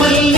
மல்லி